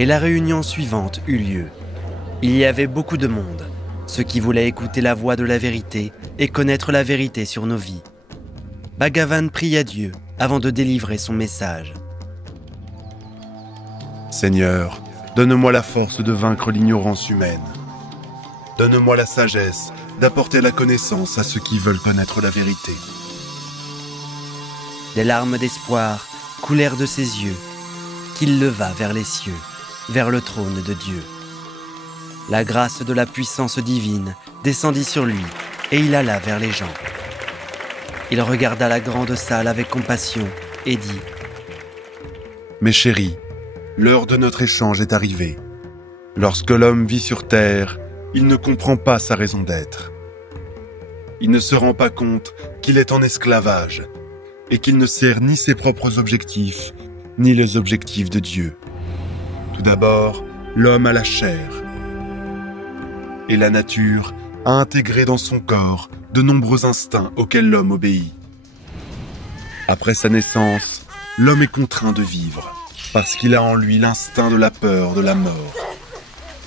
Et la réunion suivante eut lieu. Il y avait beaucoup de monde, ceux qui voulaient écouter la voix de la vérité et connaître la vérité sur nos vies. Bhagavan pria Dieu avant de délivrer son message. Seigneur, donne-moi la force de vaincre l'ignorance humaine. Donne-moi la sagesse d'apporter la connaissance à ceux qui veulent connaître la vérité. Des larmes d'espoir coulèrent de ses yeux, qu'il leva vers les cieux, vers le trône de Dieu. La grâce de la puissance divine descendit sur lui, et il alla vers les gens. Il regarda la grande salle avec compassion et dit : « Mes chéris, l'heure de notre échange est arrivée. Lorsque l'homme vit sur terre, il ne comprend pas sa raison d'être. Il ne se rend pas compte qu'il est en esclavage et qu'il ne sert ni ses propres objectifs, ni les objectifs de Dieu. Tout d'abord, l'homme a la chair. Et la nature a intégré dans son corps de nombreux instincts auxquels l'homme obéit. Après sa naissance, l'homme est contraint de vivre, parce qu'il a en lui l'instinct de la peur de la mort.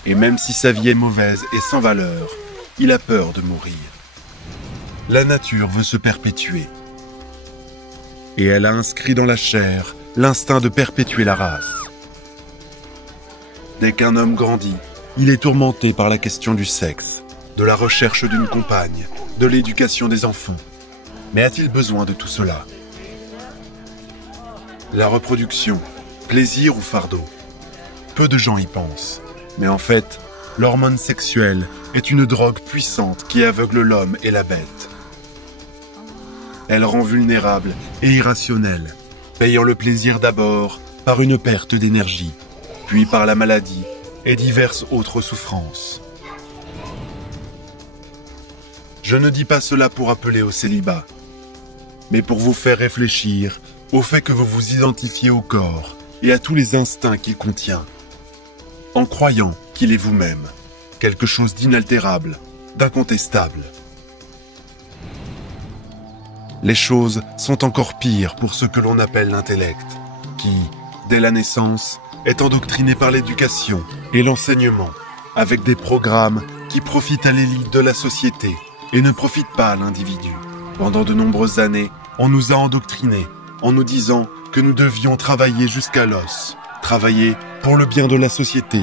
Et même si sa vie est mauvaise et sans valeur, il a peur de mourir. La nature veut se perpétuer. Et elle a inscrit dans la chair l'instinct de perpétuer la race. Dès qu'un homme grandit, il est tourmenté par la question du sexe, de la recherche d'une compagne, de l'éducation des enfants. Mais a-t-il besoin de tout cela? La reproduction, plaisir ou fardeau? Peu de gens y pensent. Mais en fait, l'hormone sexuelle est une drogue puissante qui aveugle l'homme et la bête. Elle rend vulnérable et irrationnel, payant le plaisir d'abord par une perte d'énergie, puis par la maladie et diverses autres souffrances. Je ne dis pas cela pour appeler au célibat, mais pour vous faire réfléchir au fait que vous vous identifiez au corps et à tous les instincts qu'il contient, en croyant qu'il est vous-même, quelque chose d'inaltérable, d'incontestable. Les choses sont encore pires pour ce que l'on appelle l'intellect, qui, dès la naissance, est endoctriné par l'éducation et l'enseignement, avec des programmes qui profitent à l'élite de la société et ne profitent pas à l'individu. Pendant de nombreuses années, on nous a endoctrinés en nous disant que nous devions travailler jusqu'à l'os, travailler pour le bien de la société,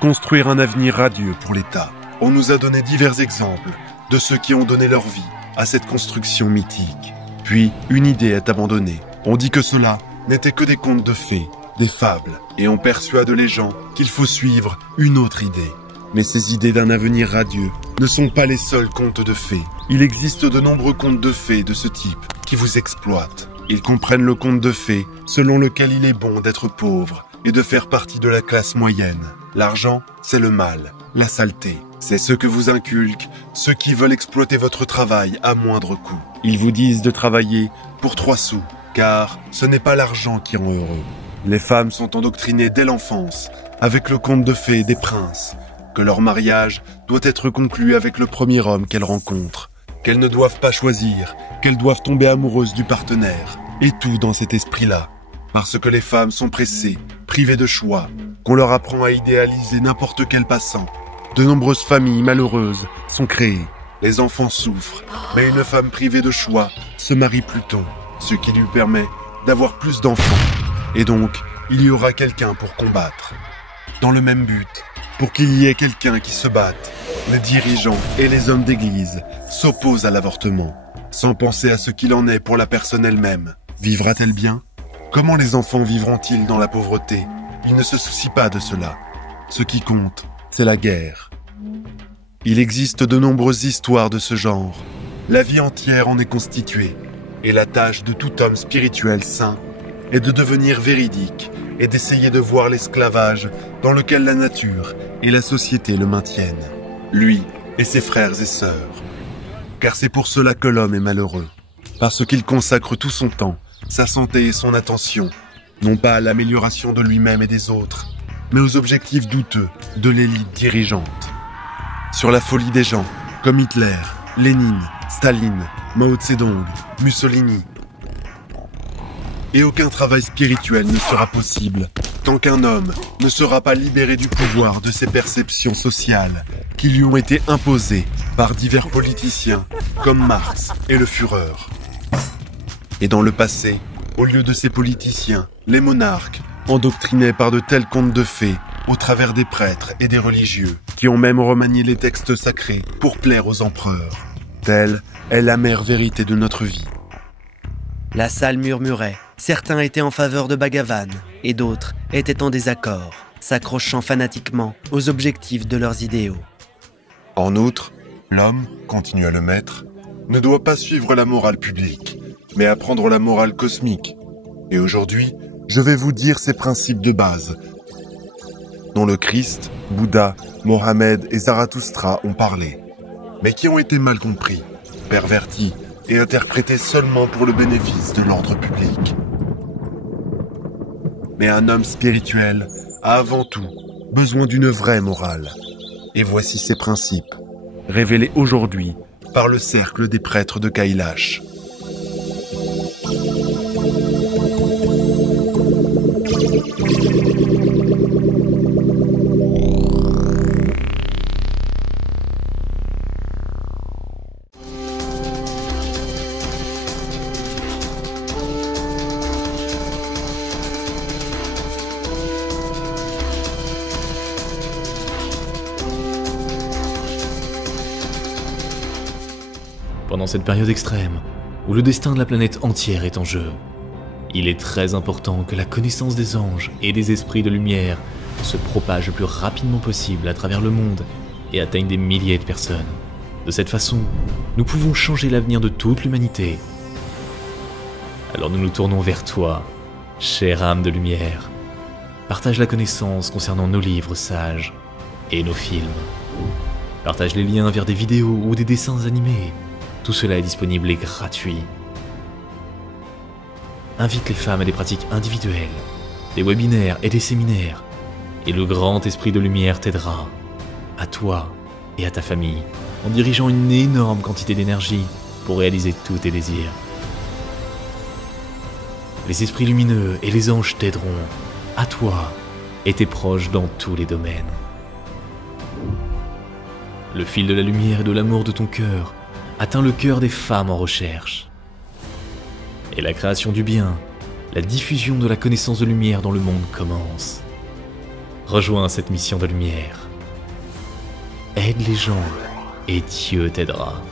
construire un avenir radieux pour l'État. On nous a donné divers exemples de ceux qui ont donné leur vie à cette construction mythique. Puis, une idée est abandonnée. On dit que cela n'était que des contes de fées, des fables, et on persuade les gens qu'il faut suivre une autre idée. Mais ces idées d'un avenir radieux ne sont pas les seuls contes de fées. Il existe de nombreux contes de fées de ce type qui vous exploitent. Ils comprennent le conte de fées selon lequel il est bon d'être pauvre et de faire partie de la classe moyenne. L'argent, c'est le mal, la saleté. C'est ce que vous inculquent ceux qui veulent exploiter votre travail à moindre coût. Ils vous disent de travailler pour 3 sous, car ce n'est pas l'argent qui rend heureux. Les femmes sont endoctrinées dès l'enfance avec le conte de fées des princes, que leur mariage doit être conclu avec le premier homme qu'elles rencontrent, qu'elles ne doivent pas choisir, qu'elles doivent tomber amoureuses du partenaire, et tout dans cet esprit-là. Parce que les femmes sont pressées, privées de choix, qu'on leur apprend à idéaliser n'importe quel passant. De nombreuses familles malheureuses sont créées. Les enfants souffrent, mais une femme privée de choix se marie plus tôt, ce qui lui permet d'avoir plus d'enfants. Et donc, il y aura quelqu'un pour combattre. Dans le même but, pour qu'il y ait quelqu'un qui se batte, les dirigeants et les hommes d'église s'opposent à l'avortement, sans penser à ce qu'il en est pour la personne elle-même. Vivra-t-elle bien? Comment les enfants vivront-ils dans la pauvreté? Ils ne se soucient pas de cela. Ce qui compte, c'est la guerre. Il existe de nombreuses histoires de ce genre. La vie entière en est constituée, et la tâche de tout homme spirituel saint est de devenir véridique et d'essayer de voir l'esclavage dans lequel la nature et la société le maintiennent, lui et ses frères et sœurs. Car c'est pour cela que l'homme est malheureux, parce qu'il consacre tout son temps, sa santé et son attention, non pas à l'amélioration de lui-même et des autres, mais aux objectifs douteux de l'élite dirigeante. Sur la folie des gens, comme Hitler, Lénine, Staline, Mao Tse-Dong, Mussolini. Et aucun travail spirituel ne sera possible tant qu'un homme ne sera pas libéré du pouvoir de ses perceptions sociales qui lui ont été imposées par divers politiciens comme Marx et le Führer. Et dans le passé, au lieu de ces politiciens, les monarques, endoctrinés par de tels contes de fées au travers des prêtres et des religieux, qui ont même remanié les textes sacrés pour plaire aux empereurs. Telle est l'amère vérité de notre vie. La salle murmurait. Certains étaient en faveur de Bhagavan et d'autres étaient en désaccord, s'accrochant fanatiquement aux objectifs de leurs idéaux. En outre, l'homme, continua le maître, ne doit pas suivre la morale publique, mais apprendre la morale cosmique. Et aujourd'hui, je vais vous dire ces principes de base, dont le Christ, Bouddha, Mohammed et Zarathustra ont parlé, mais qui ont été mal compris, pervertis et interprétés seulement pour le bénéfice de l'ordre public. Mais un homme spirituel a avant tout besoin d'une vraie morale. Et voici ces principes, révélés aujourd'hui par le cercle des prêtres de Kailash. Pendant cette période extrême, où le destin de la planète entière est en jeu, il est très important que la connaissance des anges et des esprits de lumière se propage le plus rapidement possible à travers le monde et atteigne des milliers de personnes. De cette façon, nous pouvons changer l'avenir de toute l'humanité. Alors nous nous tournons vers toi, chère âme de lumière. Partage la connaissance concernant nos livres sages et nos films. Partage les liens vers des vidéos ou des dessins animés. Tout cela est disponible et gratuit. Invite les femmes à des pratiques individuelles, des webinaires et des séminaires, et le grand esprit de lumière t'aidera, à toi et à ta famille, en dirigeant une énorme quantité d'énergie pour réaliser tous tes désirs. Les esprits lumineux et les anges t'aideront, à toi et tes proches dans tous les domaines. Le fil de la lumière et de l'amour de ton cœur atteint le cœur des femmes en recherche. Et la création du bien, la diffusion de la connaissance de lumière dans le monde commence. Rejoins cette mission de lumière. Aide les gens et Dieu t'aidera.